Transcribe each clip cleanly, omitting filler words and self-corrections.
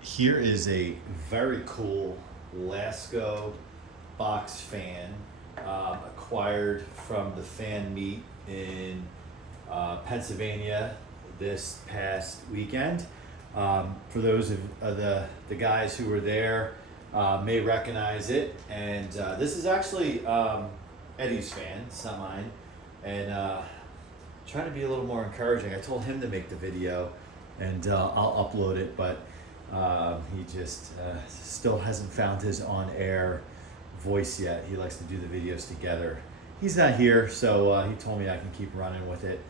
Here is a very cool Lasko box fan, acquired from the fan meet in Pennsylvania this past weekend. For those of the guys who were there, may recognize it. And this is actually Eddie's fan, it's not mine. And trying to be a little more encouraging. I told him to make the video, and I'll upload it, but he just still hasn't found his on-air voice yet. He likes to do the videos together. He's not here, so he told me I can keep running with it.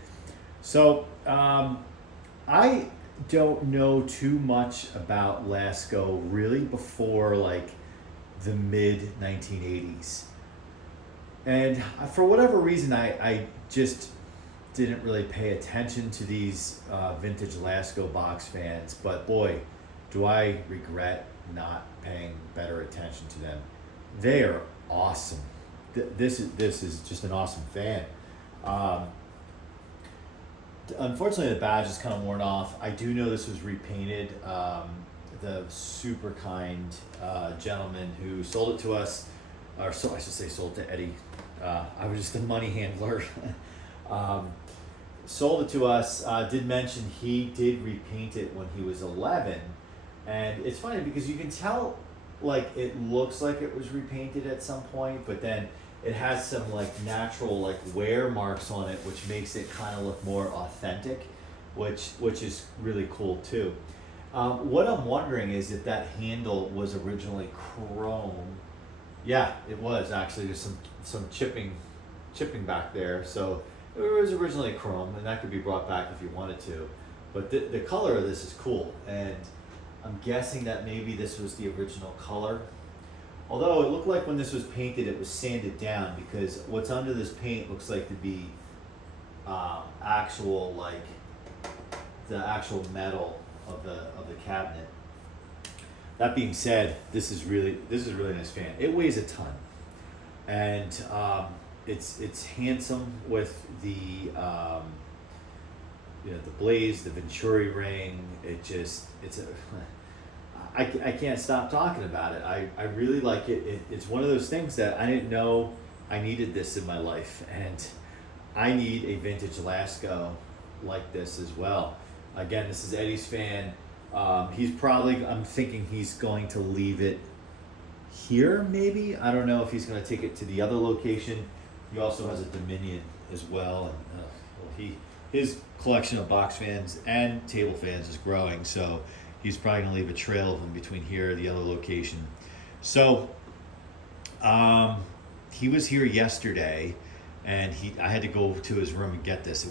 So I don't know too much about Lasko really before like the mid 1980s. And for whatever reason, I just didn't really pay attention to these vintage Lasko box fans, but boy, do I regret not paying better attention to them. They are awesome. This is just an awesome fan. Unfortunately, the badge is kind of worn off. I do know this was repainted. The super kind gentleman who sold it to us, or so I should say sold it to Eddie. I was just a money handler. Sold it to us. Did mention he did repaint it when he was 11. And it's funny because you can tell, like, it looks like it was repainted at some point, but then it has some like natural like wear marks on it, which makes it kind of look more authentic, which is really cool too. What I'm wondering is if that handle was originally chrome. Yeah, it was actually. There's some chipping back there, so it was originally chrome, and that could be brought back if you wanted to. But the color of this is cool, and I'm guessing that maybe this was the original color. Although it looked like when this was painted, it was sanded down, because what's under this paint looks like to be actual, like the actual metal of the cabinet. That being said, this is really nice fan. It weighs a ton, and it's handsome with the the blaze, the Venturi ring. I can't stop talking about it. I really like it. It's one of those things that I didn't know I needed this in my life, and I need a vintage Lasko like this as well. Again, this is Eddie's fan. He's probably, I'm thinking he's going to leave it here maybe. I don't know if he's going to take it to the other location. He also has a Dominion as well, and his collection of box fans and table fans is growing, so he's probably going to leave a trail of them between here and the other location. So he was here yesterday, and I had to go to his room and get this.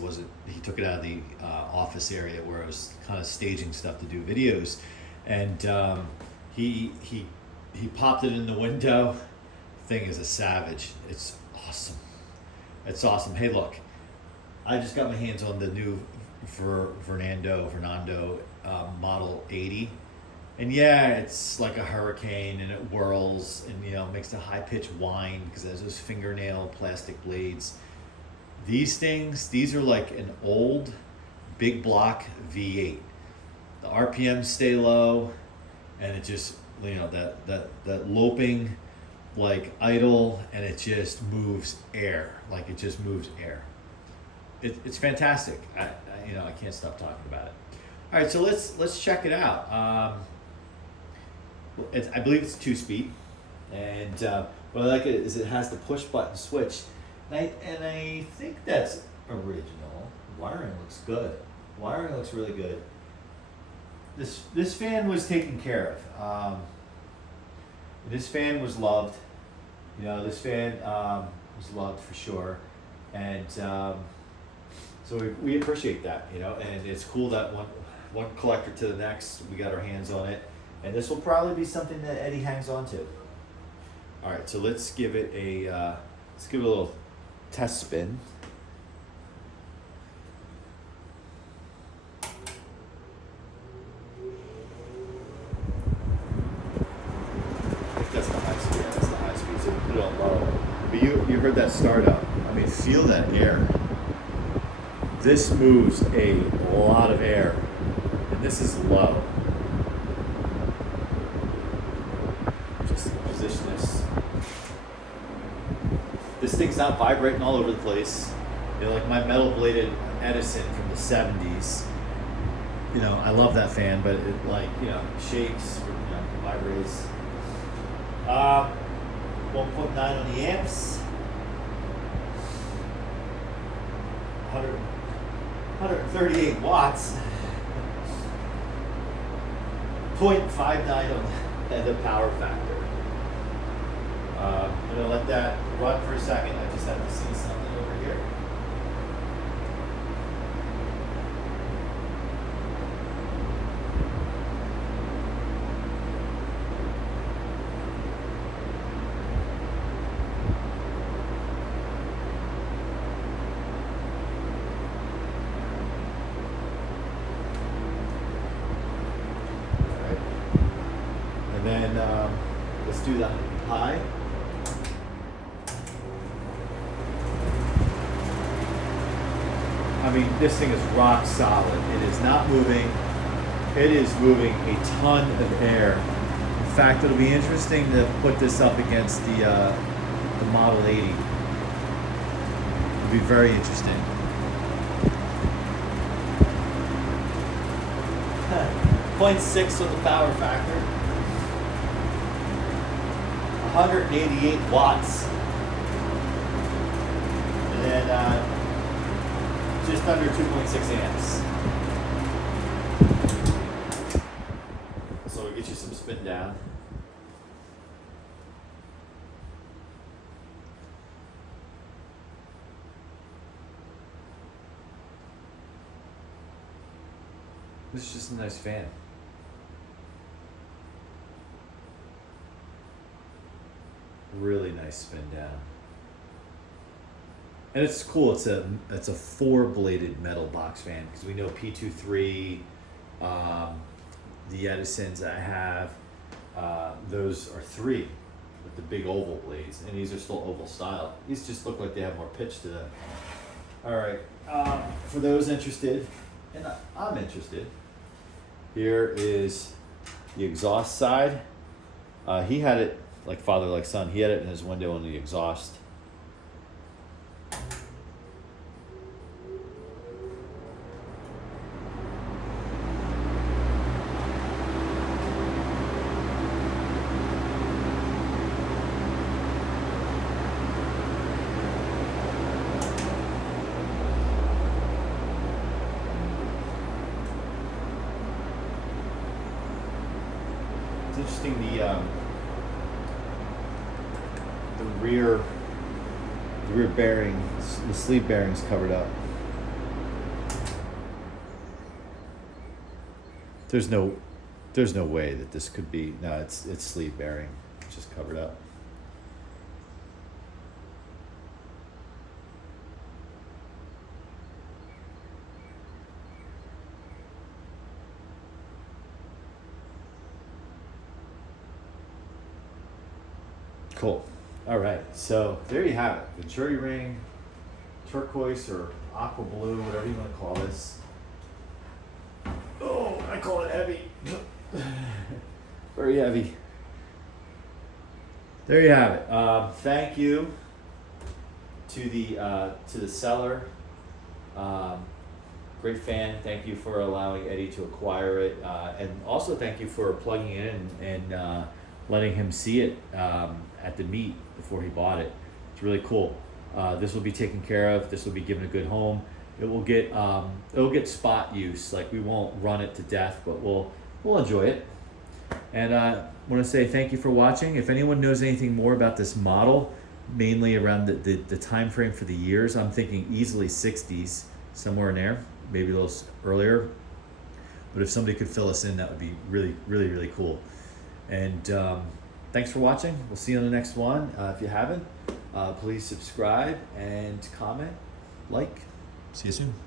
He took it out of the office area where I was kind of staging stuff to do videos, and he popped it in the window. Thing is a savage. It's awesome. It's awesome. Hey, look, I just got my hands on the new Fernando Model 80, and yeah, it's like a hurricane, and it whirls, and makes a high-pitched whine because it has those fingernail plastic blades. These are like an old big block V8. The RPMs stay low, and it just that loping like idle, and it just moves air. It's fantastic. I can't stop talking about it. All right, so let's check it out. I believe it's 2-speed, and what I like is it has the push button switch, and I think that's original. Wiring looks good. Wiring looks really good. This fan was taken care of. This fan was loved. This fan was loved for sure, and so we appreciate that. And it's cool that one collector to the next, we got our hands on it, and this will probably be something that Eddie hangs on to. All right, so let's give it a little test spin. I think that's the high speed. That's the high speed. So put it on low. But you heard that start up. I mean, feel that air. This moves a lot of air, and this is low. thing's not vibrating all over the place. You know, like my metal bladed Edison from the 70s. You know, I love that fan, but it like, you know, shakes, you know, vibrates. 1.9 on the amps. 138 watts. 0.59 on the power factor. I'm gonna let that run for a second. I just have to see something over here. And then let's do the high. I mean, this thing is rock solid. It is not moving. It is moving a ton of air. In fact, it'll be interesting to put this up against the Model 80. It'll be very interesting. 0.6 on the power factor. 188 watts. And then just under 2.6 amps. So we'll get you some spin down. This is just a nice fan. Really nice spin down. And it's cool. It's a 4-bladed metal box fan because we know P23, the Edisons I have, those are 3 with the big oval blades, and these are still oval style. These just look like they have more pitch to them. All right, for those interested, and I'm interested, here is the exhaust side. He had it like father, like son. He had it in his window on the exhaust. It's interesting, the rear bearing, the sleeve bearing's covered up. There's no way that this could be, no, it's sleeve bearing, it's just covered up. Cool. All right, so there you have it. Venturi ring, turquoise or aqua blue, whatever you want to call this. Oh, I call it heavy. Very heavy. There you have it. Thank you to the seller. Great fan. Thank you for allowing Eddie to acquire it, and also thank you for plugging it in and letting him see it at the meet before he bought it. It's really cool. This will be taken care of. This will be given a good home. It will get spot use. Like, we won't run it to death, but we'll enjoy it. And I want to say thank you for watching. If anyone knows anything more about this model, mainly around the time frame for the years, I'm thinking easily 60s, somewhere in there, maybe a little earlier. But if somebody could fill us in, that would be really, really, really cool. And thanks for watching. We'll see you on the next one. If you haven't, please subscribe and comment, like. See you soon.